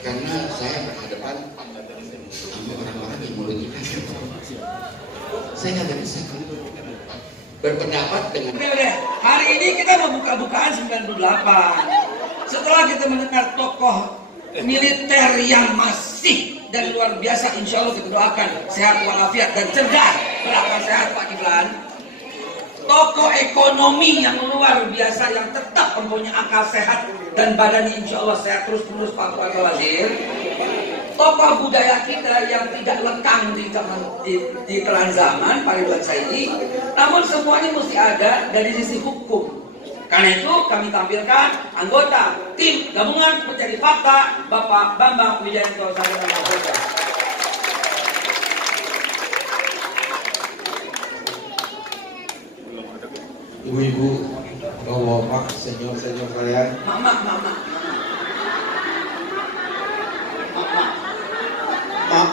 karena saya berhadapan sama orang-orang yang mulutnya kasar. Saya nggak bisa berpendapat dengan. Udah. Hari ini kita mau buka-bukaan 98. Setelah kita mendengar tokoh militer yang masih dan luar biasa, insya Allah kita doakan sehat walafiat dan cerdas berakal sehat Pak Kiflan. Tokoh ekonomi yang luar biasa yang tetap mempunyai akal sehat dan badannya insya Allah sehat terus-menerus Pak Wakil Wazir. Tokoh budaya kita yang tidak lekang di telan zaman Pak Ridwan Saidi, namun semuanya mesti ada dari sisi hukum. Karena itu kami tampilkan anggota tim gabungan pencari fakta Bapak Bambang Wijayanto Sarjana Mahkota. Ibu-ibu, bapak, senior kalian.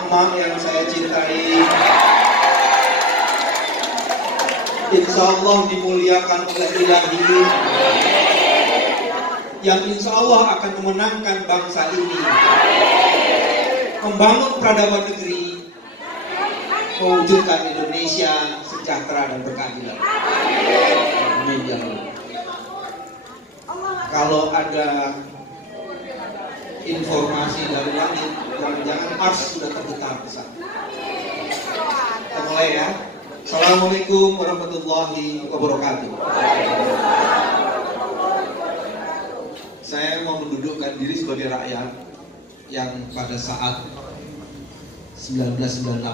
Mak yang saya cintai, insya Allah dimuliakan oleh Ilahi, yang insya Allah akan memenangkan bangsa ini, membangun peradaban negeri, mewujudkan Indonesia sejahtera dan berkeadilan. Amin ya Allah. Kalau ada informasi dari langit, jangan-jangan Mars sudah tergetar di sana. Kita mulai ya. Assalamualaikum warahmatullahi wabarakatuh. Saya mau mendudukkan diri sebagai rakyat yang pada saat 1998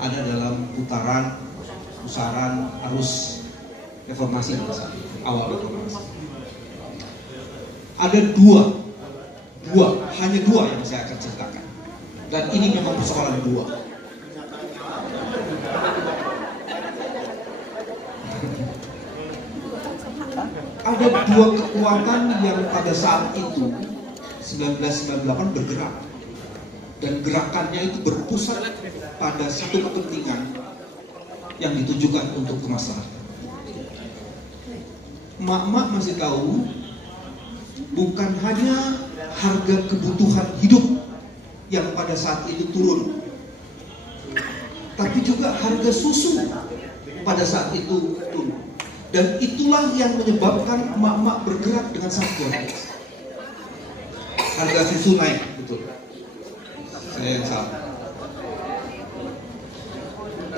ada dalam pusaran arus reformasi bangsa, awal reformasi. Ada hanya dua yang saya akan ceritakan. Dan ini memang persoalan dua. Ada dua kekuatan yang pada saat itu 1998 bergerak, dan gerakannya itu berpusat pada satu kepentingan yang ditujukan untuk kemaslahatan. Mak-mak masih tahu, bukan hanya harga kebutuhan hidup yang pada saat itu turun, tapi juga harga susu pada saat itu turun. Dan itulah yang menyebabkan emak-emak bergerak dengan sangat kuat. Harga susu naik, betul. Saya yang salah.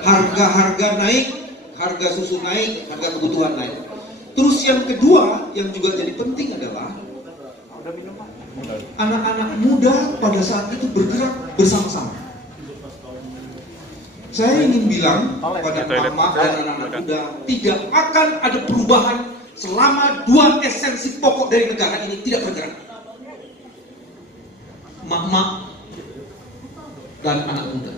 Harga naik, harga susu naik, harga kebutuhan naik. Terus yang kedua yang juga jadi penting adalah anak-anak muda pada saat itu bergerak bersama-sama. Saya ingin bilang pada mama dan anak-anak muda, tidak akan ada perubahan selama dua esensi pokok dari negara ini tidak bergerak. Mama dan anak muda.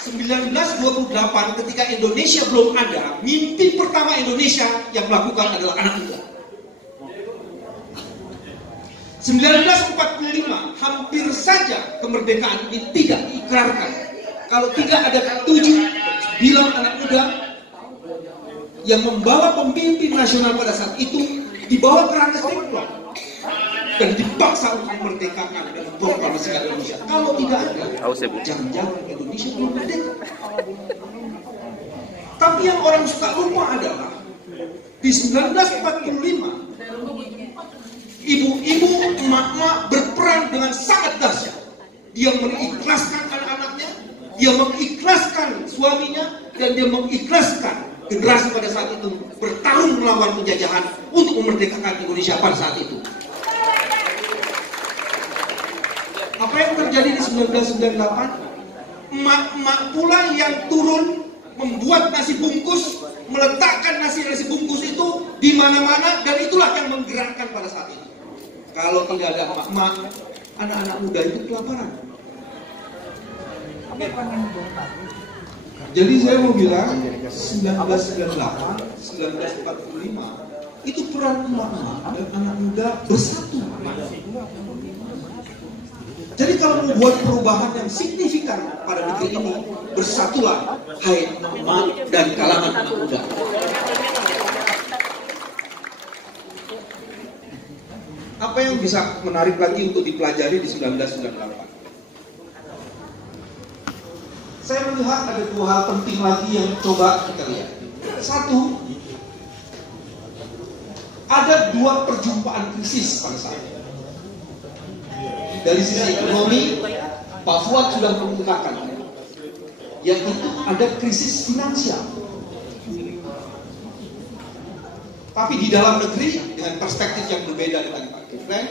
1928 ketika Indonesia belum ada, mimpi pertama Indonesia yang melakukan adalah anak muda. 1945 hampir saja kemerdekaan ini tidak diikrarkan kalau tidak ada 7-9 anak muda yang membawa pemimpin nasional pada saat itu dibawa ke ranah sekuler dan dipaksa untuk memerdekakan dan memproklamasikan Indonesia. Kalau tidak ada, jangan-jangan Indonesia belum merdeka. Tapi yang orang suka lupa adalah di 1945 ibu-ibu, emak-emak berperan dengan sangat dahsyat. Dia mengikhlaskan anak-anaknya, dia mengikhlaskan suaminya, dan dia mengikhlaskan generasi pada saat itu bertarung melawan penjajahan untuk memerdekakan Indonesia pada saat itu. Apa yang terjadi di 1998? Emak-emak pula yang turun membuat nasi bungkus, meletakkan nasi bungkus itu di mana-mana, dan itulah yang menggerakkan pada saat itu. Kalau tidak ada emak-emak, anak-anak muda itu kelaparan. Jadi saya mau bilang 1998, 1945 itu peran emak-emak dan anak muda bersatu. Jadi kalau membuat perubahan yang signifikan pada negeri ini, bersatulah hai emak-emak dan kalangan anak muda. Apa yang bisa menarik lagi untuk dipelajari di 1998? Saya melihat ada dua hal penting lagi yang coba kita lihat. Satu, ada dua perjumpaan krisis pada saat itu. Dari sisi ekonomi, Pak Fuad sudah menggunakan, yaitu ada krisis finansial. Tapi di dalam negeri dengan perspektif yang berbeda dengan Pak Kiflan,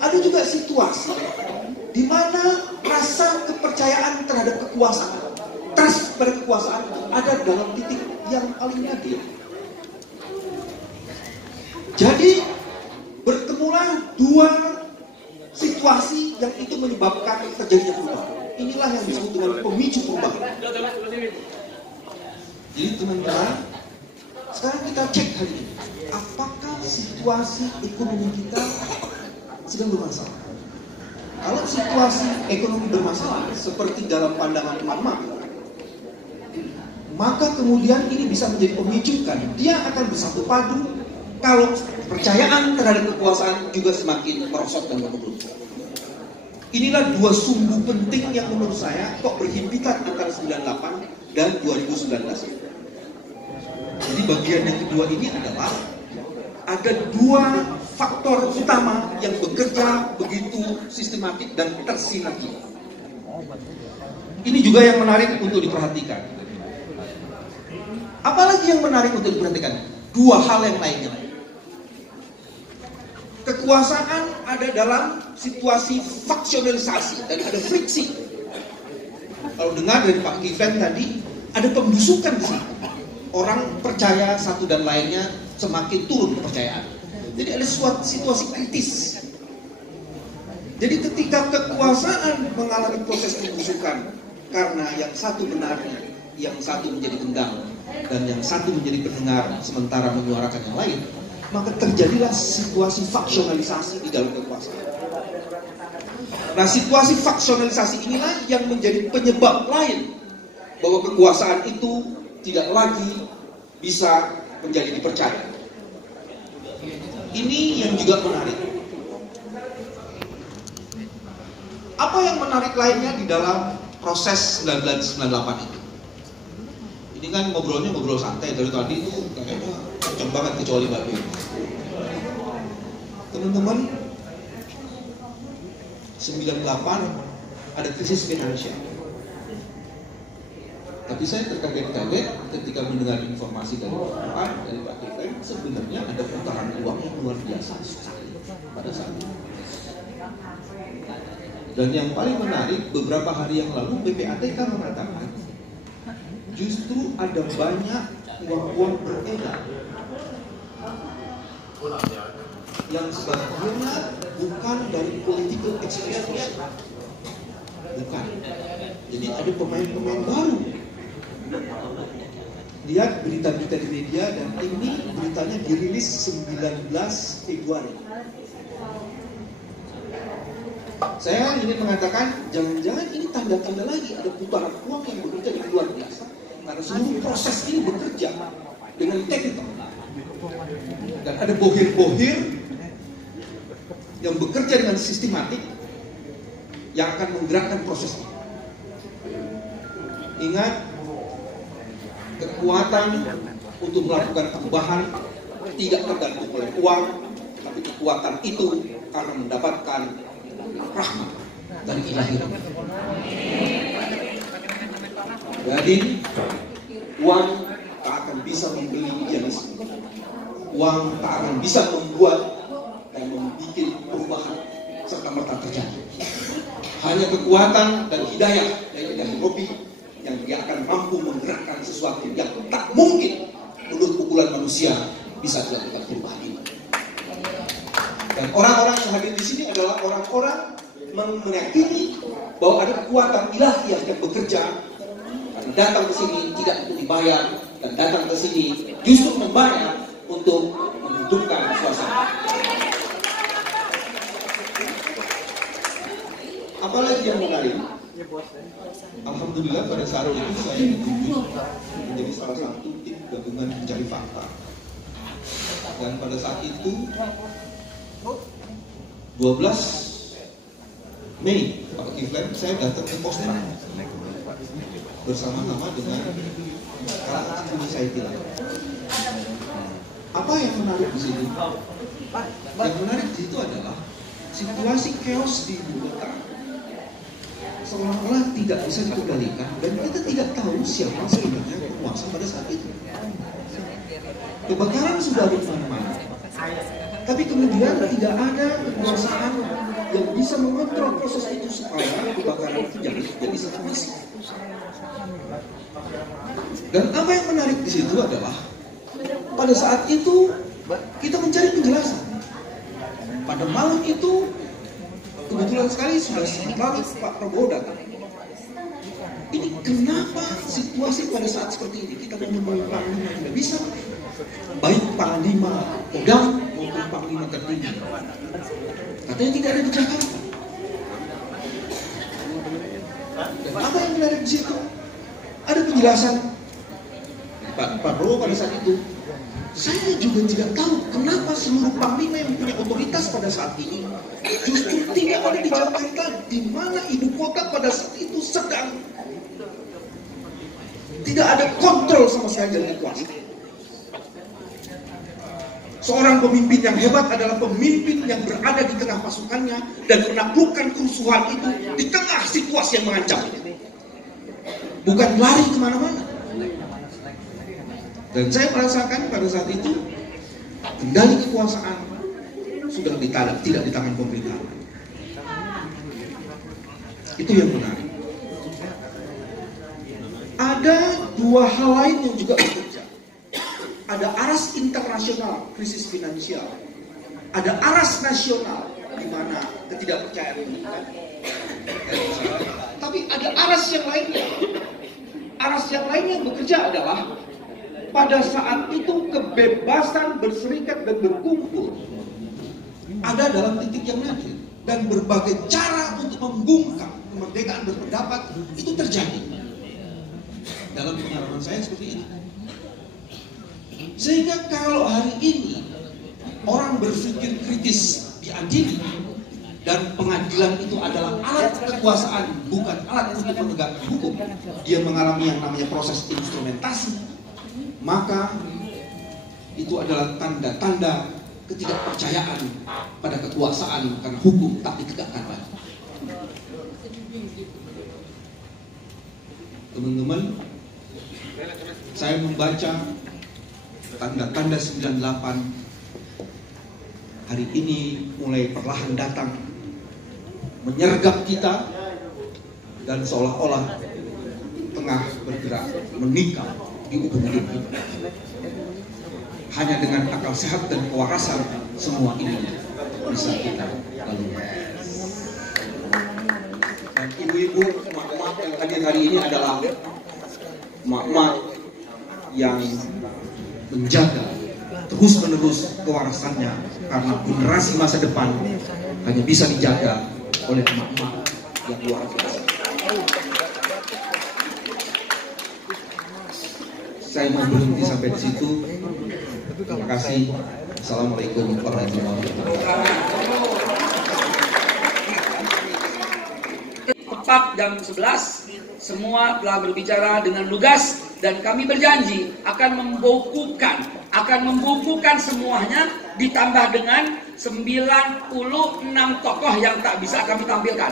ada juga situasi di mana rasa kepercayaan terhadap kekuasaan, trust pada kekuasaan ada dalam titik yang paling nadir. Jadi bertemulah dua situasi yang itu menyebabkan terjadinya perubahan. Inilah yang disebut dengan pemicu perubahan. Jadi teman-teman, sekarang kita cek hari ini, apakah situasi ekonomi kita sedang bermasalah? Kalau situasi ekonomi bermasalah, seperti dalam pandangan teman-teman, maka kemudian ini bisa menjadi pemicu kan? Dia akan bersatu padu kalau kepercayaan terhadap kekuasaan juga semakin merosot dan menurun. Inilah dua sumbu penting yang menurut saya kok berhimpitan antara 98 dan 2019. Jadi bagian yang kedua ini adalah ada dua faktor utama yang bekerja begitu sistematik dan tersinergi. Ini juga yang menarik untuk diperhatikan. Apalagi yang menarik untuk diperhatikan? Dua hal yang lainnya. Kekuasaan ada dalam situasi faksionalisasi dan ada friksi. Kalau dengar dari Pak Kiflan tadi, ada pembusukan di sini. Orang percaya satu dan lainnya semakin turun kepercayaan. Jadi ada suatu situasi kritis. Jadi ketika kekuasaan mengalami proses pembusukan karena yang satu menari, yang satu menjadi tenggang, dan yang satu menjadi pendengar sementara menyuarakan yang lain, maka terjadilah situasi faksionalisasi di dalam kekuasaan. Nah, situasi faksionalisasi inilah yang menjadi penyebab lain bahwa kekuasaan itu tidak lagi bisa menjadi dipercaya. Ini yang juga menarik. Apa yang menarik lainnya di dalam proses 1998 itu? Ini kan ngobrolnya ngobrol santai dari tadi itu kayaknya kenceng banget kecuali Mbak Bim. Teman-teman, 98 ada krisis finansial. Tapi saya terkaget-kaget ketika mendengar informasi dari Pak Kiflan, sebenarnya ada putaran uang yang luar biasa sekali pada saat itu. Dan yang paling menarik, beberapa hari yang lalu PPATK mengatakan justru ada banyak uang-uang beredar yang sebagiannya bukan dari political exploitation, bukan. Jadi ada pemain-pemain baru. Lihat berita-berita di media, dan ini beritanya dirilis 19 Februari. Saya ingin mengatakan, jangan-jangan ini tanda-tanda lagi ada putaran uang yang bekerja dengan luar biasa. Karena seluruh proses ini bekerja dengan teknikal. Dan ada bohir-bohir yang bekerja dengan sistematik yang akan menggerakkan proses ini. Ingat, kekuatan untuk melakukan perubahan tidak tergantung oleh uang, tapi kekuatan itu karena mendapatkan rahmat dari Ilahi. Jadi uang tak akan bisa membeli idealisme. Uang tak akan bisa membuat dan membuat perubahan serta merta terjadi. Hanya kekuatan dan hidayah dari Ilahi Robi yang dia akan mampu menggerakkan sesuatu yang tak mungkin menurut ukuran manusia bisa dilakukan perubahan ini. Dan orang-orang yang hadir di sini adalah orang-orang meyakini bahwa ada kekuatan ilahiyah yang bekerja, karena datang ke sini tidak untuk dibayar, dan datang ke sini justru membayar untuk menghidupkan suasana. Apalagi yang menarik, alhamdulillah pada saat itu saya ditunjuk menjadi salah satu tim gabungan pencari fakta. Dan pada saat itu 12 Mei Pak Kiflan saya datang ke Kostrad bersama-sama dengan kalangan Society. Apa yang menarik di situ? Yang menarik di situ adalah situasi chaos di ibu kota seolah-olah tidak bisa dikendalikan dan kita tidak tahu siapa sebenarnya penguasa pada saat itu. Kebakaran sudah ada di mana-mana, tapi kemudian tidak ada kekuasaan yang bisa mengontrol proses itu supaya kebakaran itu jangan terjadi satu misi. Dan apa yang menarik di situ adalah pada saat itu kita mencari penjelasan. Pada malam itu kebetulan sekali sudah sebentar Pak Prabowo datang. Ini kenapa situasi pada saat seperti ini kita menemui Panglima tidak bisa, baik Panglima Kodam maupun Panglima tertinggi. Katanya tidak ada di Jakarta. Dan apa yang menarik di situ? Ada penjelasan Pak Prabowo pada saat itu. Saya juga tidak tahu kenapa seluruh panglima yang punya otoritas pada saat ini justru tidak ada di Jakarta, di mana ibu kota pada saat itu sedang tidak ada kontrol sama sekali dari kuasa. Seorang pemimpin yang hebat adalah pemimpin yang berada di tengah pasukannya dan menaklukkan kerusuhan itu di tengah situasi yang mengancam. Bukan lari kemana-mana. Dan saya merasakan pada saat itu kendali kekuasaan sudah tidak di tangan pemerintah. Itu yang menarik. Ada dua hal lain yang juga bekerja. Ada aras internasional, krisis finansial. Ada aras nasional, di mana ketidakpercayaan meningkat. Tapi ada aras yang lainnya. Aras yang lainnya yang bekerja adalah pada saat itu kebebasan berserikat dan berkumpul ada dalam titik yang nadir, dan berbagai cara untuk membungkam kemerdekaan berpendapat itu terjadi. Dalam pengalaman saya seperti ini. Sehingga kalau hari ini orang berpikir kritis diadili dan pengadilan itu adalah alat kekuasaan bukan alat untuk menegakkan hukum, dia mengalami yang namanya proses instrumentasi, maka itu adalah tanda-tanda ketidakpercayaan pada kekuasaan karena hukum tak ditegakkan lagi. Teman-teman, saya membaca tanda-tanda 98 hari ini mulai perlahan datang menyergap kita dan seolah-olah tengah bergerak menikam di ujung-ujung kita. Hanya dengan akal sehat dan kewarasan semua ini bisa kita lalui. Dan ibu-ibu, emak-emak yang hadir hari ini adalah emak-emak yang menjaga terus-menerus kewarasannya, karena generasi masa depan hanya bisa dijaga oleh emak-emak yang luar biasa. Saya mau berhenti sampai di situ. Terima kasih. Assalamualaikum warahmatullahi wabarakatuh. Tepat jam 11 semua telah berbicara dengan lugas dan kami berjanji akan membukukan semuanya, ditambah dengan 96 tokoh yang tak bisa kami tampilkan.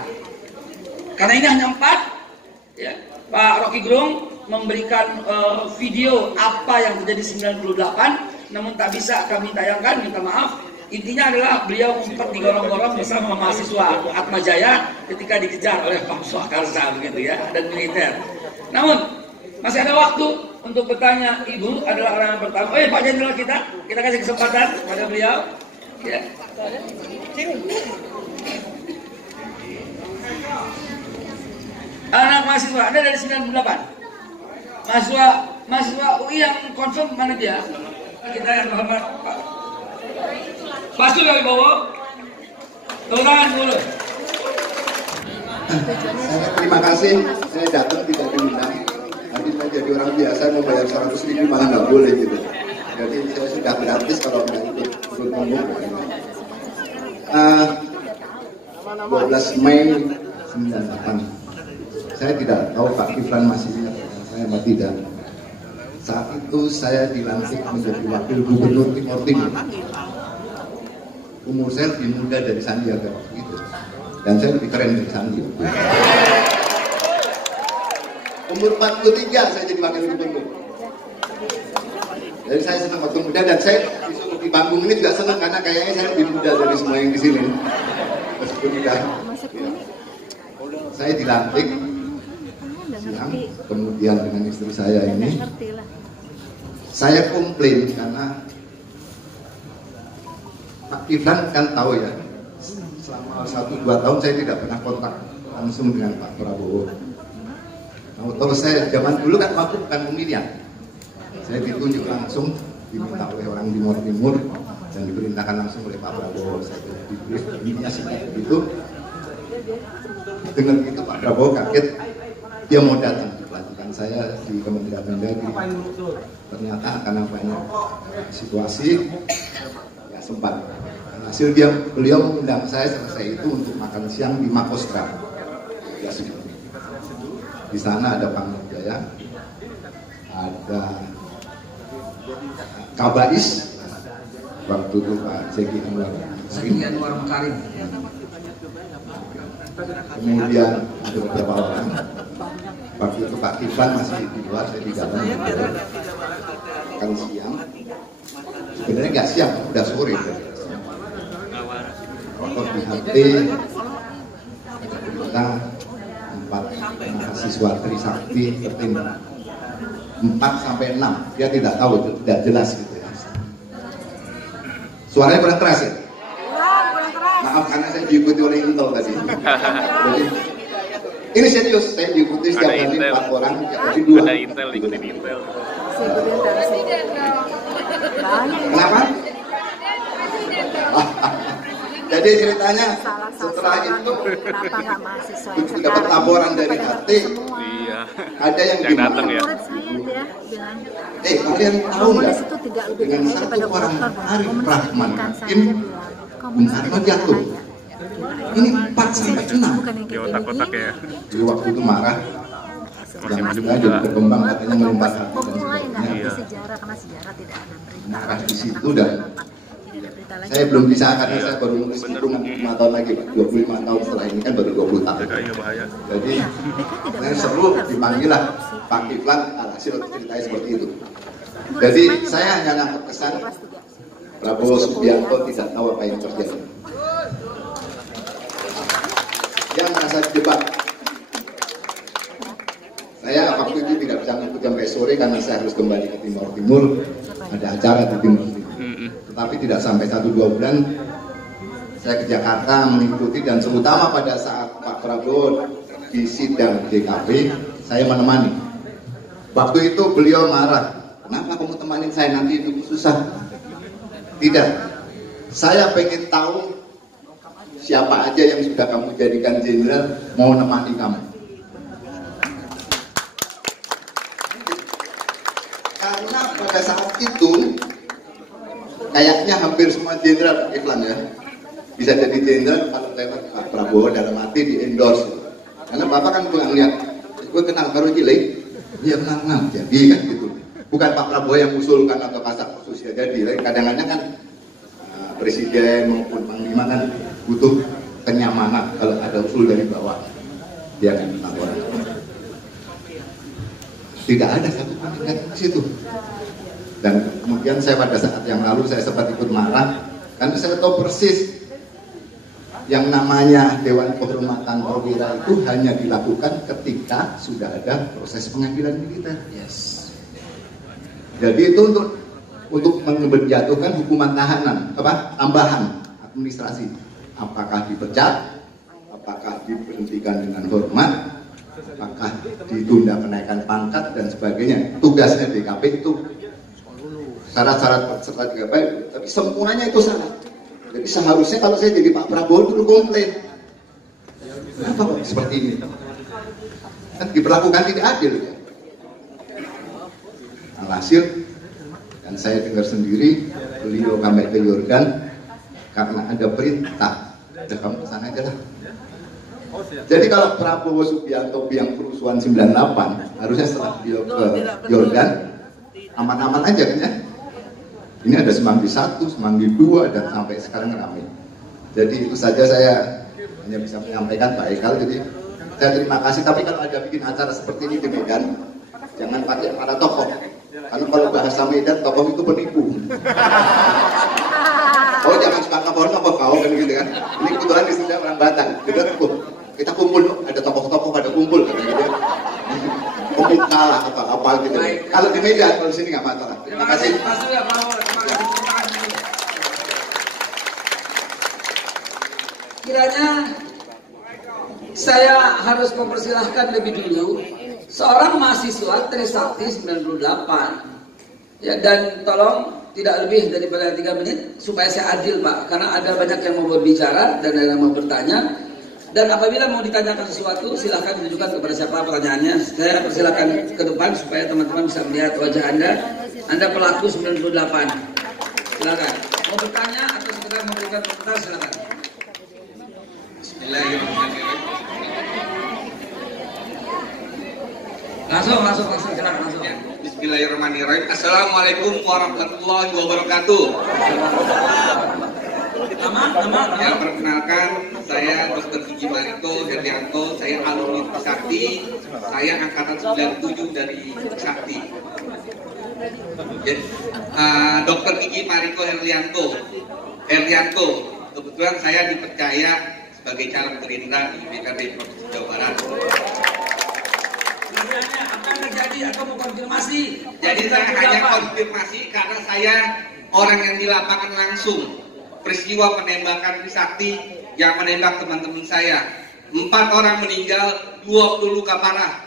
Karena ini hanya 4 ya. Pak Rocky Gerung memberikan video apa yang terjadi 98, namun tak bisa kami tayangkan, minta maaf. Intinya adalah beliau ngumpet di gorong-gorong bersama mahasiswa Atma Jaya ketika dikejar oleh Pak Swakarsa begitu ya, dan militer. Namun masih ada waktu untuk bertanya. Ibu adalah orang yang pertama. Oh ya, Pak Jenderal kita kasih kesempatan pada beliau. Ya. Anak mahasiswa, Anda dari 98. Mahasiswa UI yang confirm mana dia? Kita yang hormat Pak. Pak Surya Wibowo, tangan dulu. Terima kasih, saya datang tidak diundang. Tadi saya jadi orang biasa mau bayar 100.000 malah nggak boleh gitu. Jadi saya sudah gratis kalau nggak ikut ngomong. 12 Mei 98. Saya tidak tahu Pak Kiflan masih ingat saya apa tidak. Saat itu saya dilantik menjadi wakil gubernur Timor Timur. Umur saya lebih muda dari Sandiaga waktu itu, dan saya lebih keren dari Sandi. Umur 43 saya jadi wakil gubernur. Jadi saya senang waktu muda, dan saya disuruh di panggung ini juga senang karena kayaknya saya lebih muda dari semua yang di sini. Meskipun tidak, saya dilantik siang, kemudian dengan istri saya ini, saya komplain karena Pak Kiflan kan tahu ya, selama 1-2 tahun saya tidak pernah kontak langsung dengan Pak Prabowo. Tahu saya zaman dulu kan waktu bukan pemilihan, saya ditunjuk langsung, diminta oleh orang Timur dan diperintahkan langsung oleh Pak Prabowo. Saya dibrief ininya sih begitu. Dengan itu Pak Prabowo kaget, dia mau datang di pelantikan saya di Kementerian Mendagri. Ternyata karena banyak situasi ya sempat. Hasil beliau mengundang saya selesai itu untuk makan siang di Makostra. Ya, di sana ada Pangdam Jaya, ada Kabais, waktu itu Pak Zeki Anwar Makarim. Kemudian ada beberapa orang. Waktu itu Pak Kiflan masih di luar, saya di dalam makan siang. Sebenarnya nggak siang, udah sore. Waktu di HT kita 4 mahasiswa Trisakti tertembak 4-6. Dia tidak tahu, itu tidak jelas gitu ya. Suaranya kurang keras ya? Maaf karena saya diikuti oleh Intel tadi. Jadi ini serius, saya diikuti setiap hari 4 orang, jadi 2. Ada Intel, ikutin Intel. Kenapa? Jadi ceritanya setelah itu begitu dapat laporan dari HT, Iya. ada yang datang ya. Kalian tahu nggak dengan satu orang Arif Rahman Bung Karno jatuh. Ini 4-6. Di otak-otak ya. Jadi waktu itu marah. Yang juga jadi berkembang katanya melompat hati dan sebagainya. Iya. Marah di situ dan saya belum bisa karena saya baru nulis itu 5 tahun lagi Pak. 25 tahun setelah ini kan baru 20 tahun. Kayaknya bahaya. Jadi saya seru dipanggil lah Pak Kiflan, alhasil ceritanya seperti itu. Jadi saya hanya nangkep kesan Prabowo Subianto tidak tahu apa yang terjadi. Dia merasa dijebak. Saya waktu itu tidak bisa ngikut sampai sore karena saya harus kembali ke Timor Timur, ada acara di Timor Timur. Tetapi tidak sampai 1-2 bulan saya ke Jakarta mengikuti, dan terutama pada saat Pak Prabowo di sidang DKP saya menemani. Waktu itu beliau marah, kenapa kamu temanin saya, nanti itu susah. Tidak, saya pengen tahu siapa aja yang sudah kamu jadikan jenderal mau nemani kamu. Karena pada saat itu kayaknya hampir semua jenderal Pak Kiflan ya bisa jadi jenderal kalau lewat Pak Prabowo, dalam arti di endorse. Karena Bapak kan gue ngeliat, gue kenal baru cilik, dia kenal jadi kan gitu. Bukan Pak Prabowo yang usulkan atau kasak khusus ya jadi. Kadang-kadang kan presiden maupun panglima kan butuh kenyamanan kalau ada usul dari bawah. Dia akan laporan. Tidak ada satu pun di situ. Dan kemudian saya pada saat yang lalu saya sempat ikut marah karena saya tahu persis yang namanya Dewan Kehormatan Perwira itu hanya dilakukan ketika sudah ada proses pengadilan militer. Yes. Jadi itu untuk menjatuhkan hukuman tahanan, tambahan administrasi. Apakah dipecat, apakah diberhentikan dengan hormat, apakah ditunda kenaikan pangkat dan sebagainya. Tugasnya DKP itu syarat-syarat peserta DKP, tapi semuanya itu salah. Jadi seharusnya kalau saya jadi Pak Prabowo dulu komplain, kenapa kok seperti ini? Kan diperlakukan tidak adil ya. Alhasil, dan saya dengar sendiri beliau sampai ke Yordan karena ada perintah udah kamu kesana aja lah. Jadi kalau Prabowo Subianto yang kerusuhan 98 harusnya setelah beliau ke Yordan aman-aman aja kan ya. Ini ada Semanggi 1, Semanggi 2 dan sampai sekarang ramai. Jadi itu saja saya hanya bisa menyampaikan Pak Ekal. Jadi saya terima kasih. Tapi kalau ada bikin acara seperti ini di Medan, jangan pakai para tokoh. Karena kalau bahasa Medan tokoh itu penipu. Oh jangan suka tokoh kau kan gitu kan. Ini kebetulan di sini orang Batak. Kita kumpul, ada tokoh-tokoh pada kumpul kan gitu. Kumpul kalah apa gitu. Kalau di Medan, kalau di sini nggak masalah. Terima kasih. Kiranya saya harus mempersilahkan lebih dulu seorang mahasiswa Trisakti 98 ya, dan tolong tidak lebih daripada 3 menit supaya saya adil Pak, karena ada banyak yang mau berbicara dan ada yang mau bertanya, dan apabila mau ditanyakan sesuatu silahkan tunjukkan kepada siapa pertanyaannya. Saya persilakan ke depan supaya teman-teman bisa melihat wajah Anda pelaku 98. Silakan mau bertanya atau sekedar memberikan komentar, silakan. Langsung silakan langsung. Bismillahirrahmanirrahim. Assalamualaikum warahmatullahi wabarakatuh. Nama. Ya, perkenalkan saya Dr. Gigi Mariko Herlianto. Saya alumni Trisakti. Saya angkatan 97 dari Trisakti. Jadi, Dr. Gigi Mariko Herlianto. Kebetulan saya dipercaya sebagai calon Gerindra di DPRD Provinsi Jawa Barat. Apa yang terjadi atau mau konfirmasi? Jadi saya hanya konfirmasi karena saya orang yang di lapangan langsung. Peristiwa penembakan Trisakti yang menembak teman-teman saya. 4 orang meninggal, 20 luka parah.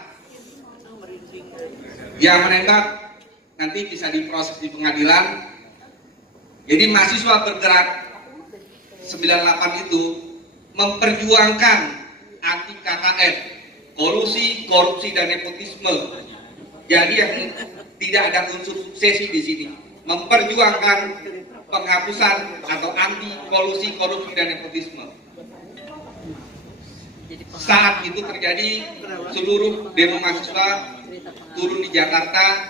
Yang menembak nanti bisa diproses di pengadilan. Jadi mahasiswa bergerak 98 itu memperjuangkan anti KKN, kolusi, korupsi dan nepotisme. Jadi yang tidak ada unsur suksesi di sini, memperjuangkan penghapusan atau anti kolusi, korupsi dan nepotisme. Saat itu terjadi, seluruh demo mahasiswa turun di Jakarta,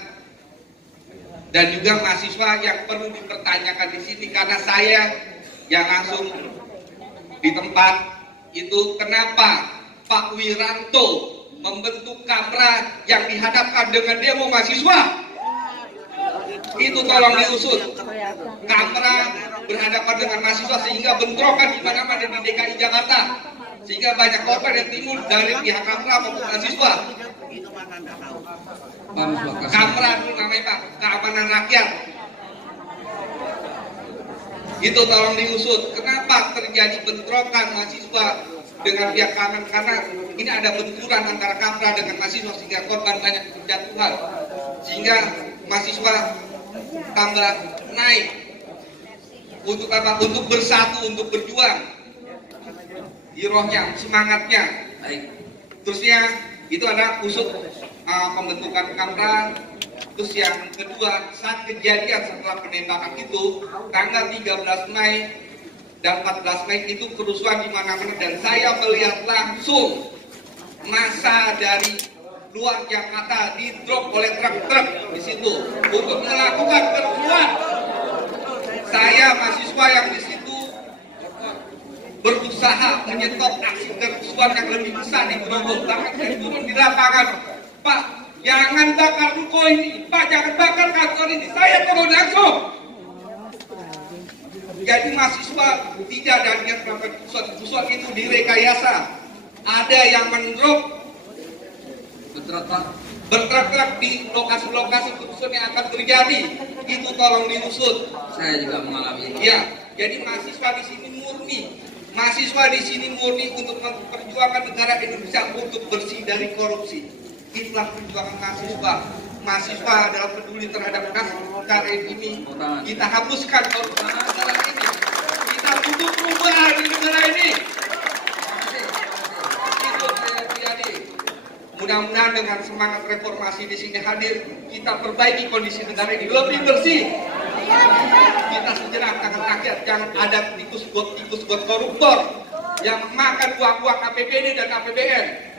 dan juga mahasiswa yang perlu dipertanyakan di sini karena saya yang langsung di tempat itu, kenapa Pak Wiranto membentuk kamera yang dihadapkan dengan demo mahasiswa? Itu tolong diusut. Kamera berhadapan dengan mahasiswa sehingga bentrokan di mana-mana di DKI Jakarta, sehingga banyak korban yang timbul dari pihak kamera maupun mahasiswa. Kamera itu namanya Pak, keamanan rakyat. Itu tolong diusut. Kenapa terjadi bentrokan mahasiswa dengan pihak kanan? Karena ini ada benturan antara kamera dengan mahasiswa sehingga korban banyak berjatuhan, sehingga mahasiswa tambah naik. Untuk apa? Untuk bersatu, untuk berjuang. Girohnya, semangatnya. Terusnya itu ada usut pembentukan kamera. Terus yang kedua, saat kejadian setelah penembakan itu tanggal 13 Mei dan 14 Mei itu kerusuhan di mana-mana, dan saya melihat langsung massa dari luar Jakarta di drop oleh truk-truk di situ untuk melakukan kerusuhan. Saya mahasiswa yang di situ berusaha menyetop aksi kerusuhan yang lebih besar di Grogol. Bahkan saya turun di lapangan, Pak, jangan bakar ruko ini, Pak, jangan bakar kantor ini. Saya turun langsung. Jadi mahasiswa tidak ada niat melakukan kerusuhan itu direkayasa. Ada yang mendrop bertruk-truk di lokasi-lokasi kerusuhan yang akan terjadi. Itu tolong diusut. Saya juga mengalami itu. Ya, jadi mahasiswa di sini murni. Mahasiswa di sini murni untuk memperjuangkan negara Indonesia untuk bersih dari korupsi. Itulah perjuangan mahasiswa. Mahasiswa adalah peduli terhadap negara ini. Kita hapuskan korupsi negara ini. Kita butuh perubahan di negara ini. Itu saya pribadi. Mudah-mudahan dengan semangat reformasi di sini hadir, kita perbaiki kondisi negara ini lebih bersih. Kita sejenak tangan rakyat, jangan ada tikus got koruptor. yang makan uang-uang APBD dan APBN.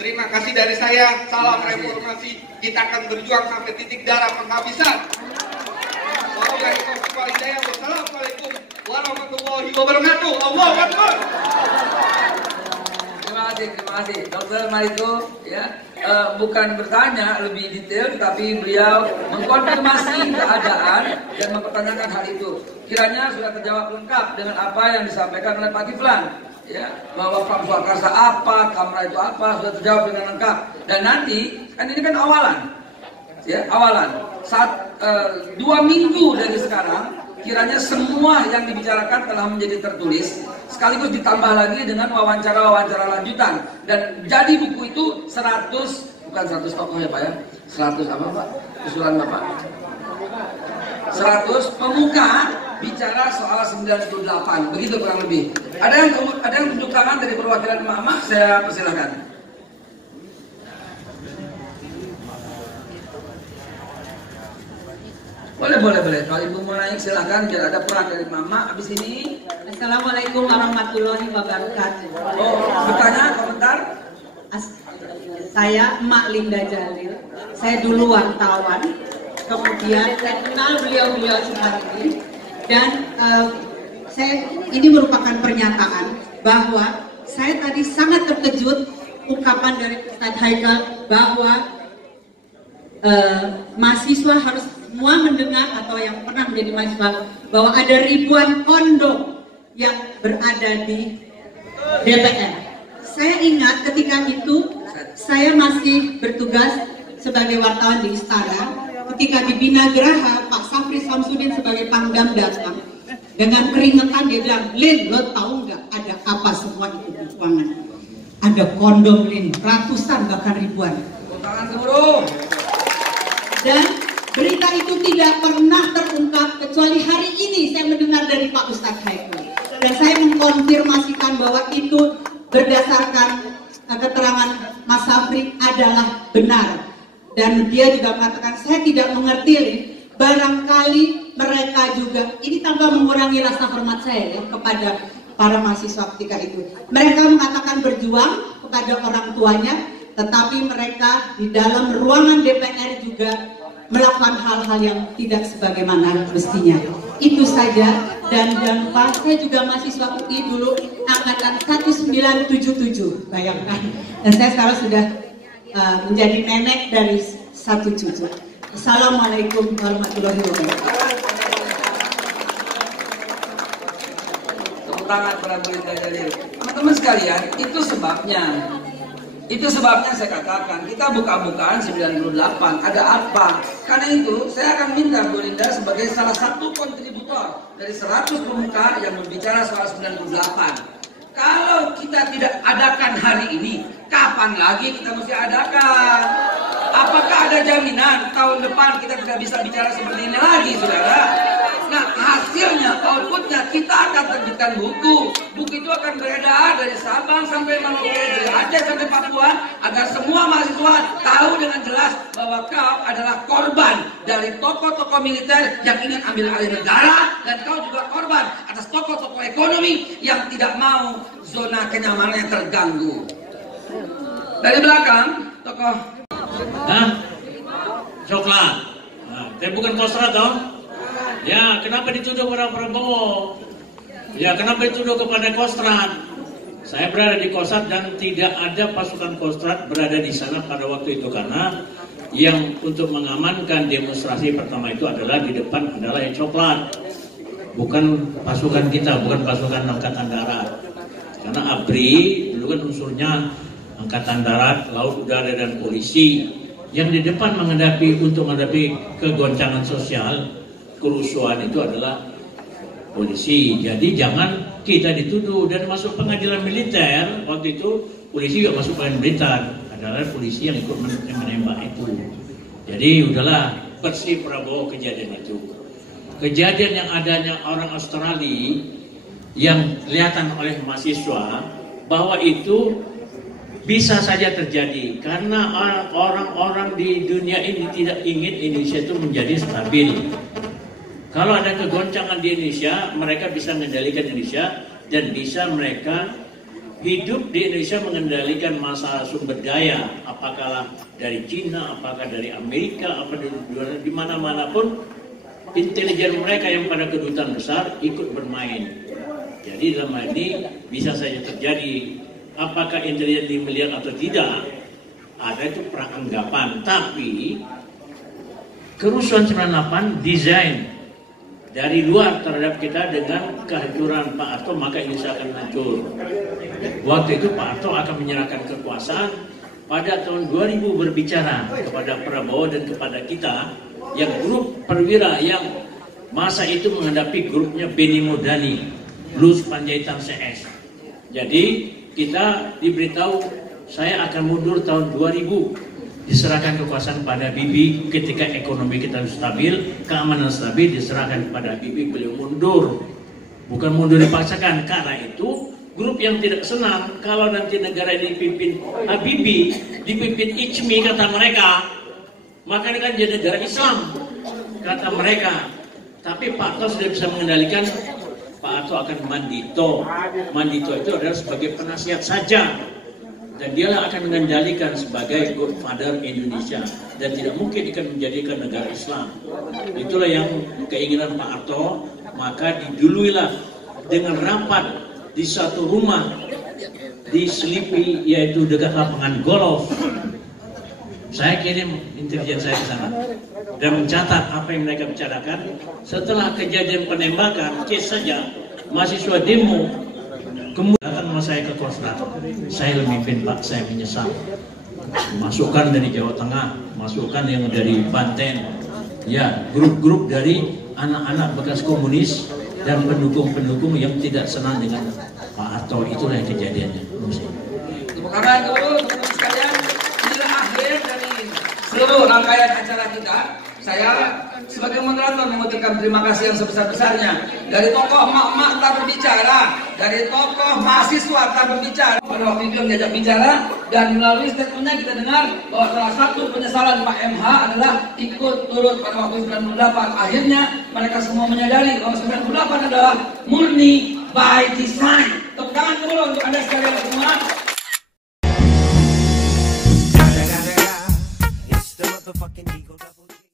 Terima kasih dari saya. Salam reformasi. Kita akan berjuang sampai titik darah penghabisan. Wassalamualaikum warahmatullahi wabarakatuh. Allahu Akbar. Terima kasih, Dokter Mariko. Ya, bukan bertanya lebih detail, tapi beliau mengkonfirmasi keadaan dan mempertanyakan hal itu. Kiranya sudah terjawab lengkap dengan apa yang disampaikan oleh Pak Kiflan. Ya, bahwa Pam Swakarsa apa, Kamra itu apa, sudah terjawab dengan lengkap. Dan nanti, kan ini kan awalan. Ya, awalan. Saat 2 minggu dari sekarang, kiranya semua yang dibicarakan telah menjadi tertulis, sekaligus ditambah lagi dengan wawancara-wawancara lanjutan. Dan jadi buku itu 100, bukan 100 tokoh ya Pak ya, 100 apa Pak? Usulan Bapak? 100 pemuka bicara soal 98, begitu kurang lebih. Ada yang tunjuk tangan dari perwakilan emak-emak, saya persilahkan. Boleh. Kalau Ibu mau naik silahkan, biar ada peran dari Mama. Abis ini. Assalamualaikum warahmatullahi wabarakatuh. Oh, bertanya, komentar? Saya Emak Linda Jalil. Saya dulu wartawan. Kemudian saya kenal beliau semua ini. Dan ini merupakan pernyataan bahwa saya tadi sangat terkejut ungkapan dari Ustadz Haikal bahwa mahasiswa harus semua mendengar atau yang pernah menjadi mahasiswa bahwa ada ribuan kondom yang berada di DPR. Saya ingat ketika itu saya masih bertugas sebagai wartawan di istana. Ketika di Bina Geraha, Pak Safri Samsudin sebagai Pangdam datang dengan keringetan, dia bilang, "Lin, lo tahu nggak ada apa semua itu di ruangan? Ada kondom, Lin, ratusan bahkan ribuan." Tangan seluruh. Dan berita itu tidak pernah terungkap kecuali hari ini saya mendengar dari Pak Ustadz Haikal. Dan saya mengkonfirmasikan bahwa itu berdasarkan keterangan Mas Safri adalah benar. Dan dia juga mengatakan, saya tidak mengerti, barangkali mereka juga, ini tanpa mengurangi rasa hormat saya ya, kepada para mahasiswa ketika itu. Mereka mengatakan berjuang kepada orang tuanya, tetapi mereka di dalam ruangan DPR juga melakukan hal-hal yang tidak sebagaimana mestinya. Itu saja. Dan jangan lupa, saya juga mahasiswa UI dulu angkatan 1977, bayangkan. Dan saya sekarang sudah menjadi nenek dari 1 cucu. Assalamualaikum warahmatullahi wabarakatuh. Tepuk tangan pada Bu Linda Jalil. Teman-teman sekalian, itu sebabnya saya katakan kita buka-bukaan 98. Ada apa? Karena itu saya akan minta Bu Linda sebagai salah satu kontributor dari 100 pemuka yang berbicara soal 98. Kalau kita tidak adakan hari ini, kapan lagi kita mesti adakan? Apakah ada jaminan tahun depan kita tidak bisa bicara seperti ini lagi, saudara? Nah, hasilnya, outputnya, kita akan terbitkan buku. Buku itu akan beredar dari Sabang sampai Maluku, dari Aceh sampai Papua, agar semua mahasiswa tahu dengan jelas bahwa kau adalah korban dari tokoh-tokoh militer yang ingin ambil alih negara, dan kau juga korban atas tokoh-tokoh ekonomi yang tidak mau zona kenyamanannya terganggu. Dari belakang, tokoh. Coklat. Tapi bukan Kostrat dong. Ya, kenapa dituduh pada Prabowo? Ya, kenapa dituduh kepada Kostrat? Saya berada di Kostrat dan tidak ada pasukan Kostrat berada di sana pada waktu itu, karena yang untuk mengamankan demonstrasi pertama itu adalah di depan adalah yang coklat, bukan pasukan kita, bukan pasukan Angkatan Darat. Karena ABRI dulu kan unsurnya Angkatan Darat, Laut, Udara, dan Polisi. Yang di depan untuk menghadapi kegoncangan sosial, kerusuhan itu adalah polisi. Jadi jangan kita dituduh dan masuk pengadilan militer. Waktu itu polisi juga masuk pengadilan militer, adalah polisi yang ikut menembak itu. Jadi udahlah, bersih Prabowo kejadian itu. Kejadian yang adanya orang Australia yang kelihatan oleh mahasiswa bahwa itu bisa saja terjadi karena orang-orang di dunia ini tidak ingin Indonesia itu menjadi stabil. Kalau ada kegoncangan di Indonesia, mereka bisa mengendalikan Indonesia dan bisa mereka hidup di Indonesia mengendalikan masalah sumber daya, apakah dari Cina, apakah dari Amerika, apa di mana-mana pun intelijen mereka yang pada kedutaan besar ikut bermain. Jadi dalam hal ini bisa saja terjadi, apakah intelijen melihat atau tidak, ada itu peranggapan. Tapi kerusuhan 98 desain dari luar terhadap kita dengan kehancuran Pak Harto, maka Indonesia akan hancur. Waktu itu Pak Harto akan menyerahkan kekuasaan pada tahun 2000 berbicara kepada Prabowo dan kepada kita yang grup perwira yang masa itu menghadapi grupnya Beni Murdani, Lus Panjaitan CS. Jadi kita diberitahu saya akan mundur tahun 2000. Diserahkan kekuasaan pada Bibi ketika ekonomi kita stabil, keamanan stabil, diserahkan kepada Bibi, beliau mundur. Bukan mundur dipaksakan, karena itu grup yang tidak senang kalau nanti negara ini dipimpin Habibie, dipimpin Ichmi kata mereka, maka ini kan jadi negara Islam kata mereka. Tapi Pak Harto sudah bisa mengendalikan. Pak Harto akan mandito. Mandito itu adalah sebagai penasihat saja. Dan dialah akan mengendalikan sebagai Godfather Indonesia, dan tidak mungkin akan menjadikan negara Islam. Itulah yang keinginan Pak Harto. Maka diduluilah dengan rapat di satu rumah di Selipi, yaitu dekat lapangan golf. Saya kirim intelijen saya ke sana dan mencatat apa yang mereka bicarakan. Setelah kejadian penembakan, case saja mahasiswa demo. Kemudian datang sama saya ke Kostrad. Saya memimpin Pak, saya menyesal. Masukan dari Jawa Tengah, masukan yang dari Banten, ya grup-grup dari anak-anak bekas komunis dan pendukung-pendukung yang tidak senang dengan Pak Harto. Itulah yang kejadiannya. Tepuk tangan dulu teman-teman sekalian. Inilah akhir dari seluruh rangkaian acara kita. Saya sebagai moderator mengucapkan terima kasih yang sebesar-besarnya. Dari tokoh emak-emak tak berbicara, dari tokoh mahasiswa tak berbicara. Pada waktu itu yang diajak bicara, dan melalui statementnya kita dengar bahwa salah satu penyesalan Pak MH adalah ikut turut pada waktu 98. Akhirnya mereka semua menyadari bahwa 98 adalah murni by design. Tepuk tangan dulu untuk Anda sekalian semua. It's the motherfucking